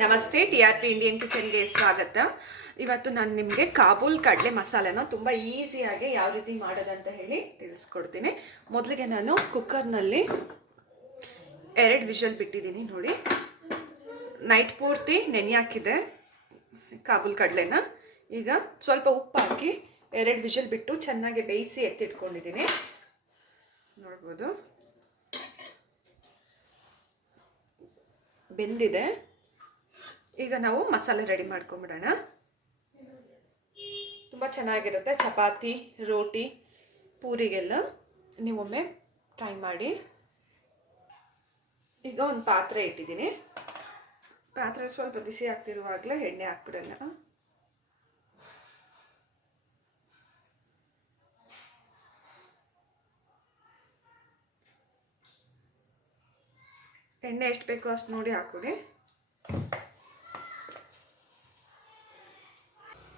ನಮಸ್ತೆ, T R P Indian ಕಿಚನ್ಗೆ ಸ್ವಾಗತ. ಇವತ್ತು ನಾನು ನಿಮಗೆ ಕಾಬೂಲ್ ಕಡಲೆ ಮಸಾಲೆನ ತುಂಬ ಈಸಿಯಾಗಿ ಯಾವ ರೀತಿ ಮಾಡೋದಂತ ಹೇಳಿ ತಿಳಿಸ್ಕೊಡ್ತೀನಿ. ಮೊದಲಿಗೆ ನಾನು ಕುಕ್ಕರ್ನಲ್ಲಿ ಎರಡು ವಿಷಲ್ ಬಿಟ್ಟಿದ್ದೀನಿ ನೋಡಿ. ನೈಟ್ ಪೂರ್ತಿ ನೆನೆ ಹಾಕಿದೆ ಕಾಬೂಲ್ ಕಡಲೆನ. ಈಗ ಸ್ವಲ್ಪ ಉಪ್ಪು ಹಾಕಿ ಎರಡು ವಿಷಲ್ ಬಿಟ್ಟು ಚೆನ್ನಾಗಿ ಬೇಯಿಸಿ ಎತ್ತಿಟ್ಕೊಂಡಿದ್ದೀನಿ. ನೋಡ್ಬೋದು. ಬೆಂದಿದೆ. ಈಗ ನಾವು ಮಸಾಲೆ ರೆಡಿ ಮಾಡ್ಕೊಂಬಿಡೋಣ. ತುಂಬ ಚೆನ್ನಾಗಿರುತ್ತೆ ಚಪಾತಿ, ರೋಟಿ, ಪೂರಿಗೆಲ್ಲ ನೀವೊಮ್ಮೆ ಟ್ರೈ ಮಾಡಿ. ಈಗ ಒಂದು ಪಾತ್ರೆ ಇಟ್ಟಿದ್ದೀನಿ. ಪಾತ್ರೆ ಸ್ವಲ್ಪ ಬಿಸಿ ಆಗ್ತಿರುವಾಗಲೇ ಎಣ್ಣೆ ಹಾಕ್ಬಿಡೋಣ. ಎಣ್ಣೆ ಎಷ್ಟು ಬೇಕೋ ಅಷ್ಟು ನೋಡಿ ಹಾಕೊಡಿ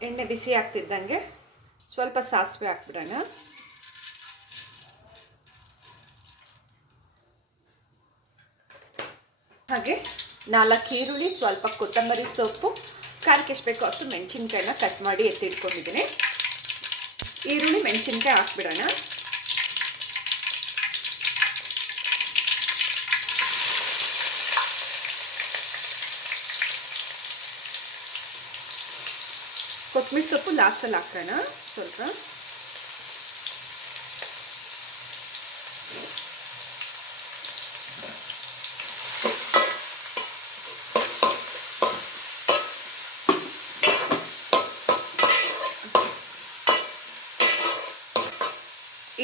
ಎಣ್ಣೆ ಬಿಸಿ ಆಗ್ತಿದ್ದಂಗೆ ಸ್ವಲ್ಪ ಸಾಸಿವೆ ಹಾಕ್ಬಿಡೋಣ. ಹಾಗೆ ನಾಲ್ಕು ಈರುಳ್ಳಿ, ಸ್ವಲ್ಪ ಕೊತ್ತಂಬರಿ ಸೊಪ್ಪು, ಖಾರಕ್ಕೆ ಎಷ್ಟು ಬೇಕೋ ಅಷ್ಟು ಮೆಣಸಿನ್ಕಾಯಿನ ಕಟ್ ಮಾಡಿ ಎತ್ತಿಟ್ಕೊಂಡಿದ್ದೀನಿ. ಈರುಳ್ಳಿ, ಮೆಣಸಿನ್ಕಾಯಿ ಹಾಕ್ಬಿಡೋಣ. ಕೊತ್ತಂಬರಿ ಸೊಪ್ಪು ಲಾಸ್ಟಲ್ಲಿ ಹಾಕೋಣ. ಸ್ವಲ್ಪ.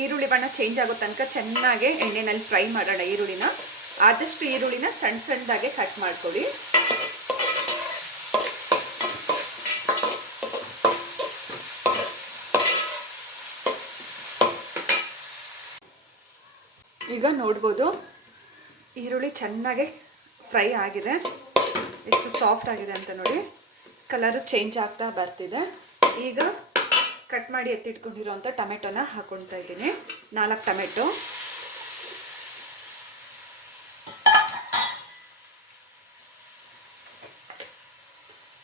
ಈರುಳ್ಳಿ ಬಣ್ಣ ಚೇಂಜ್ ಆಗೋ ತನಕ ಚೆನ್ನಾಗಿ ಎಣ್ಣೆನಲ್ಲಿ ಫ್ರೈ ಮಾಡೋಣ ಈರುಳ್ಳಿನ. ಆದಷ್ಟು ಈರುಳ್ಳಿನ ಸಣ್ಣ ಸಣ್ಣದಾಗೆ ಕಟ್ ಮಾಡ್ಕೊಳ್ಳಿ. ಈಗ ನೋಡ್ಬೋದು, ಈರುಳ್ಳಿ ಚೆನ್ನಾಗಿ ಫ್ರೈ ಆಗಿದೆ. ಎಷ್ಟು ಸಾಫ್ಟ್ ಆಗಿದೆ ಅಂತ ನೋಡಿ. ಕಲರು ಚೇಂಜ್ ಆಗ್ತಾ ಬರ್ತಿದೆ. ಈಗ ಕಟ್ ಮಾಡಿ ಎತ್ತಿಟ್ಕೊಂಡಿರೋಂಥ ಟೊಮೆಟೊನ ಹಾಕೊಳ್ತಾ ಇದ್ದೀನಿ. ನಾಲ್ಕು ಟೊಮೆಟೊ.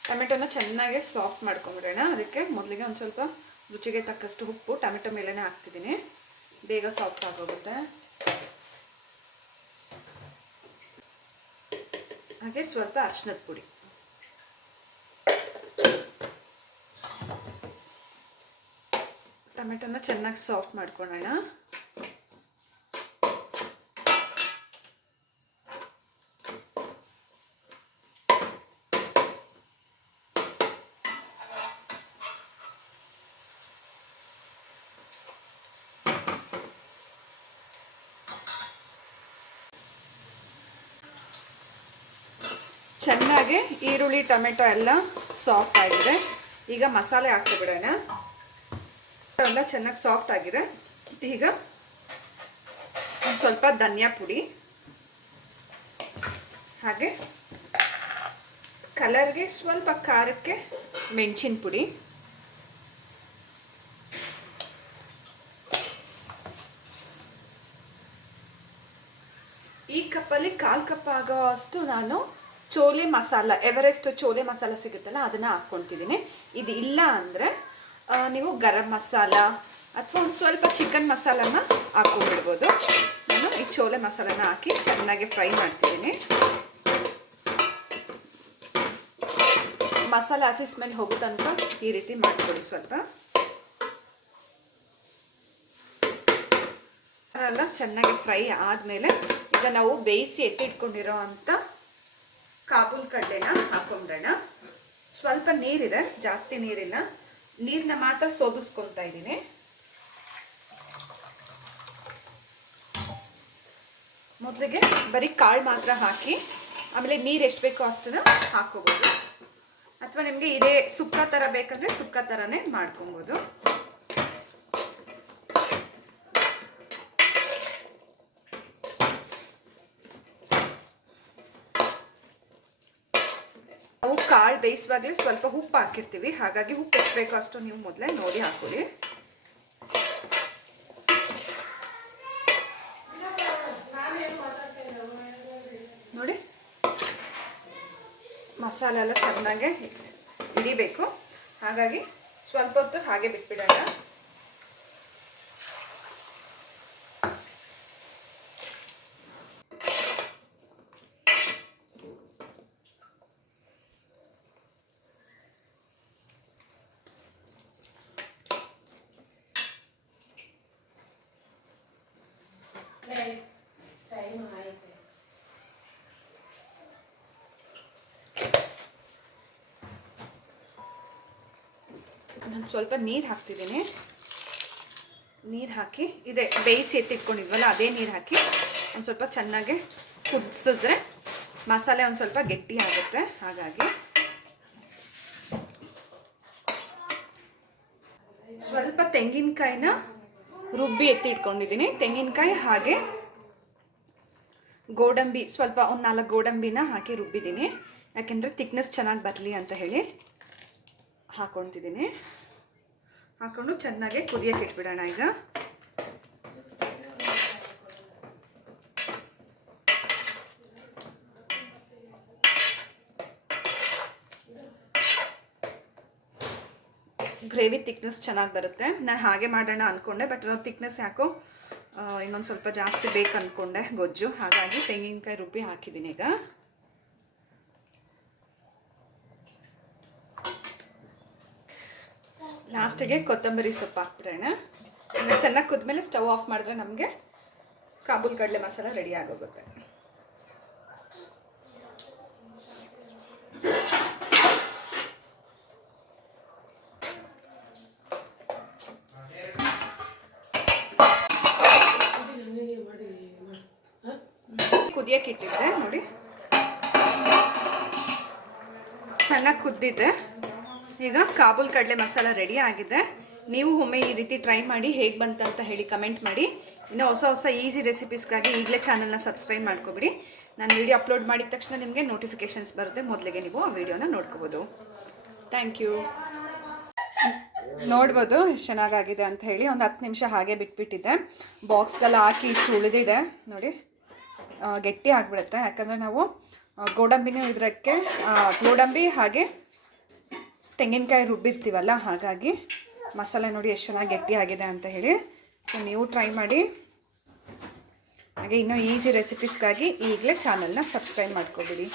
ಟೊಮೆಟೊನ ಚೆನ್ನಾಗಿ ಸಾಫ್ಟ್ ಮಾಡ್ಕೊಂಡ್ಬಿಡೋಣ ಅದಕ್ಕೆ ಮೊದಲಿಗೆ ಒಂದು ಸ್ವಲ್ಪ ರುಚಿಗೆ ತಕ್ಕಷ್ಟು ಉಪ್ಪು, ಟೊಮೆಟೊ ಮೇಲೇ ಹಾಕ್ತಿದ್ದೀನಿ. ಬೇಗ ಸಾಫ್ಟ್ ಆಗೋಗುತ್ತೆ. ಹಾಗೆ ಸ್ವಲ್ಪ ಅರ್ಶಿನದ ಪುಡಿ. ಟೊಮೆಟೊನ ಚೆನ್ನಾಗಿ ಸಾಫ್ಟ್ ಮಾಡ್ಕೊಳ್ಳೋಣ. ಚೆನ್ನಾಗಿ ಈರುಳ್ಳಿ, ಟೊಮೆಟೊ ಎಲ್ಲ ಸಾಫ್ಟ್ ಆಗಿದೆ. ಈಗ ಮಸಾಲೆ ಹಾಕ್ಬಿಡೋಣ ಎಲ್ಲ ಚೆನ್ನಾಗಿ ಸಾಫ್ಟ್ ಆಗಿದೆ. ಈಗ ಸ್ವಲ್ಪ ಧನಿಯಾ ಪುಡಿ. ಹಾಗೆ ಕಲರ್ಗೆ ಸ್ವಲ್ಪ ಖಾರಕ್ಕೆ ಮೆಣಸಿನ ಪುಡಿ. ಈ ಕಪ್ಪಲ್ಲಿ ಕಾಲು ಕಪ್ ಆಗೋ ಅಷ್ಟು ನಾನು ಚೋಲೆ ಮಸಾಲ ಎವರೆಸ್ಟ್ ಚೋಲೆ ಮಸಾಲ ಸಿಗುತ್ತಲ್ಲ, ಅದನ್ನು ಹಾಕ್ಕೊಳ್ತಿದ್ದೀನಿ ಇದು ಇಲ್ಲ ಅಂದರೆ ನೀವು ಗರಂ ಮಸಾಲ ಅಥವಾ ಒಂದು ಸ್ವಲ್ಪ ಚಿಕನ್ ಮಸಾಲನ ಹಾಕ್ಕೊಂಡ್ಬಿಡ್ಬೋದು. ನಾನು ಈ ಚೋಲೆ ಮಸಾಲನ ಹಾಕಿ ಚೆನ್ನಾಗಿ ಫ್ರೈ ಮಾಡ್ತಿದ್ದೀನಿ. ಮಸಾಲ ಹಸಿ ಸ್ಮೆಲ್ ಹೋಗೋ ತನಕ ಈ ರೀತಿ ಮಾಡ್ಕೊಳ್ಳಿ ಸ್ವಲ್ಪ. ಎಲ್ಲ ಚೆನ್ನಾಗಿ ಫ್ರೈ ಆದಮೇಲೆ ಈಗ ನಾವು ಬೇಯಿಸಿ ಎತ್ತಿಟ್ಕೊಂಡಿರೋ ಅಂಥ ಕಾಬೂಲ್ ಕಡ್ಡೆನ ಹಾಕೊಂಡೋಣ. ಸ್ವಲ್ಪ ನೀರಿದೆ, ಜಾಸ್ತಿ ನೀರಿಲ್ಲ. ನೀರನ್ನ ಮಾತ್ರ ಸೋದಿಸ್ಕೊತಾ ಇದ್ದೀನಿ. ಮೊದಲಿಗೆ ಬರೀ ಕಾಳು ಮಾತ್ರ ಹಾಕಿ, ಆಮೇಲೆ ನೀರು ಎಷ್ಟು ಬೇಕೋ ಅಷ್ಟನ್ನು ಹಾಕೋಬೋದು. ಅಥವಾ ನಿಮಗೆ ಇದೇ ಸುಕ್ಕ ಥರ ಬೇಕಂದರೆ ಸುಕ್ಕ ಥರನೇ ಮಾಡ್ಕೊಬೋದು. ಕಾಳು ಬೇಯಿಸುವಾಗಲೇ ಸ್ವಲ್ಪ ಉಪ್ಪು ಹಾಕಿರ್ತೀವಿ. ಹಾಗಾಗಿ ಉಪ್ಪು ಎಷ್ಟು ಬೇಕೋ ಅಷ್ಟು ನೀವು ಮೊದಲೇ ನೋಡಿ ಹಾಕೊಳ್ಳಿ. ನೋಡಿ. ಮಸಾಲೆ ಎಲ್ಲ ಚೆನ್ನಾಗೆ ಹಿಡಿಬೇಕು. ಹಾಗಾಗಿ ಸ್ವಲ್ಪ ಹೊತ್ತು ಹಾಗೆ ಬಿಟ್ಬಿಡೋಣ. ಸ್ವಲ್ಪ ನೀರು ಹಾಕ್ತಿದ್ದೀನಿ ನೀರು ಹಾಕಿ, ಇದೆ ಬೇಯಿಸಿ ಎತ್ತಿಟ್ಕೊಂಡಿದ್ವಲ್ಲ, ಅದೇ ನೀರು ಹಾಕಿ ಒಂದು ಸ್ವಲ್ಪ ಚೆನ್ನಾಗಿ ಕುದಿಸಿದ್ರೆ ಮಸಾಲೆ ಒಂದು ಸ್ವಲ್ಪ ಗಟ್ಟಿ ಆಗುತ್ತೆ. ಹಾಗಾಗಿ ಸ್ವಲ್ಪ ತೆಂಗಿನಕಾಯಿನ ರುಬ್ಬಿ ಎತ್ತಿಟ್ಕೊಂಡಿದ್ದೀನಿ ತೆಂಗಿನಕಾಯಿ ಹಾಗೆ ಗೋಡಂಬಿ, ಸ್ವಲ್ಪ ಒಂದು ನಾಲ್ಕು ಗೋಡಂಬಿನ ಹಾಕಿ ರುಬ್ಬಿದ್ದೀನಿ ಯಾಕೆಂದರೆ ತಿಕ್ನೆಸ್ ಚೆನ್ನಾಗಿ ಬರಲಿ ಅಂತ ಹೇಳಿ ಹಾಕೊತಿದ್ದೀನಿ ಹಾಕೊಂಡು ಚೆನ್ನಾಗಿ ಕುದಿಯಕ್ಕೆ ಇಟ್ಬಿಡೋಣ ಈಗ. ಗ್ರೇವಿ ತಿಕ್ನೆಸ್ ಚೆನ್ನಾಗಿ ಬರುತ್ತೆ. ನಾನು ಹಾಗೆ ಮಾಡೋಣ ಅಂದ್ಕೊಂಡೆ ಬಟ್ ತಿಕ್ನೆಸ್ ಯಾಕೋ ಇನ್ನೊಂದು ಸ್ವಲ್ಪ ಜಾಸ್ತಿ ಬೇಕು ಅಂದ್ಕೊಂಡೆ ಗೊಜ್ಜು. ಹಾಗಾಗಿ ತೆಂಗಿನಕಾಯಿ ರುಬ್ಬಿ ಹಾಕಿದ್ದೀನಿ ಈಗ. ಲಾಸ್ಟಿಗೆ ಕೊತ್ತಂಬರಿ ಸೊಪ್ಪು ಹಾಕ್ಬಿಡೋಣ. ಇನ್ನು ಚೆನ್ನಾಗಿ ಕುದ್ಮೇಲೆ ಸ್ಟವ್ ಆಫ್ ಮಾಡಿದ್ರೆ ನಮಗೆ ಕಾಬೂಲ್ ಕಡಲೆ ಮಸಾಲ ರೆಡಿ ಆಗೋಗುತ್ತೆ. ಕುದಿಯಕ್ಕೆ ಇಟ್ಟಿದ್ದೆ ನೋಡಿ. ಚೆನ್ನಾಗಿ ಕುದ್ದಿದೆ. ಈಗ ಕಾಬೂಲ್ ಕಡಲೆ ಮಸಾಲ ರೆಡಿ ಆಗಿದೆ. ನೀವು ಒಮ್ಮೆ ಈ ರೀತಿ ಟ್ರೈ ಮಾಡಿ ಹೇಗೆ ಬಂತಂತ ಹೇಳಿ ಕಮೆಂಟ್ ಮಾಡಿ. ಇನ್ನು ಹೊಸ ಹೊಸ ಈಸಿ ರೆಸಿಪೀಸ್ಗಾಗಿ ಈಗಲೇ ಚಾನಲ್ನ ಸಬ್ಸ್ಕ್ರೈಬ್ ಮಾಡ್ಕೊಬಿಡಿ. ನಾನು ವಿಡಿಯೋ ಅಪ್ಲೋಡ್ ಮಾಡಿದ ತಕ್ಷಣ ನಿಮಗೆ ನೋಟಿಫಿಕೇಷನ್ಸ್ ಬರುತ್ತೆ. ಮೊದಲಿಗೆ ನೀವು ಆ ವಿಡಿಯೋನ ನೋಡ್ಕೋಬೋದು. ಥ್ಯಾಂಕ್ ಯು ನೋಡ್ಬೋದು, ಎಷ್ಟು ಚೆನ್ನಾಗಾಗಿದೆ ಅಂತ ಹೇಳಿ. ಒಂದು ಹತ್ತು ನಿಮಿಷ ಹಾಗೆ ಬಿಟ್ಬಿಟ್ಟಿದ್ದೆ. ಬಾಕ್ಸ್ಗೆಲ್ಲ ಹಾಕಿ ಇಷ್ಟು ಉಳಿದಿದೆ. ನೋಡಿ ಗಟ್ಟಿ ಆಗಿಬಿಡುತ್ತೆ. ಯಾಕಂದರೆ ನಾವು ಗೋಡಂಬಿನೂ ಇದಕ್ಕೆ ಗೋಡಂಬಿ ಹಾಗೆ ತೆಂಗಿನಕಾಯಿ ರುಬ್ಬಿರ್ತೀವಲ್ಲ, ಹಾಗಾಗಿ ಮಸಾಲೆ ನೋಡಿ ಎಷ್ಟು ಚೆನ್ನಾಗಿ ಗಟ್ಟಿ ಆಗಿದೆ ಅಂತ ಹೇಳಿ. ಸೊ ನೀವು ಟ್ರೈ ಮಾಡಿ. ಹಾಗೆ ಇನ್ನೂ ಈಸಿ ರೆಸಿಪೀಸ್ಗಾಗಿ ಈಗಲೇ ಚಾನಲ್ನ ಸಬ್ಸ್ಕ್ರೈಬ್ ಮಾಡ್ಕೊಬಿಡಿ.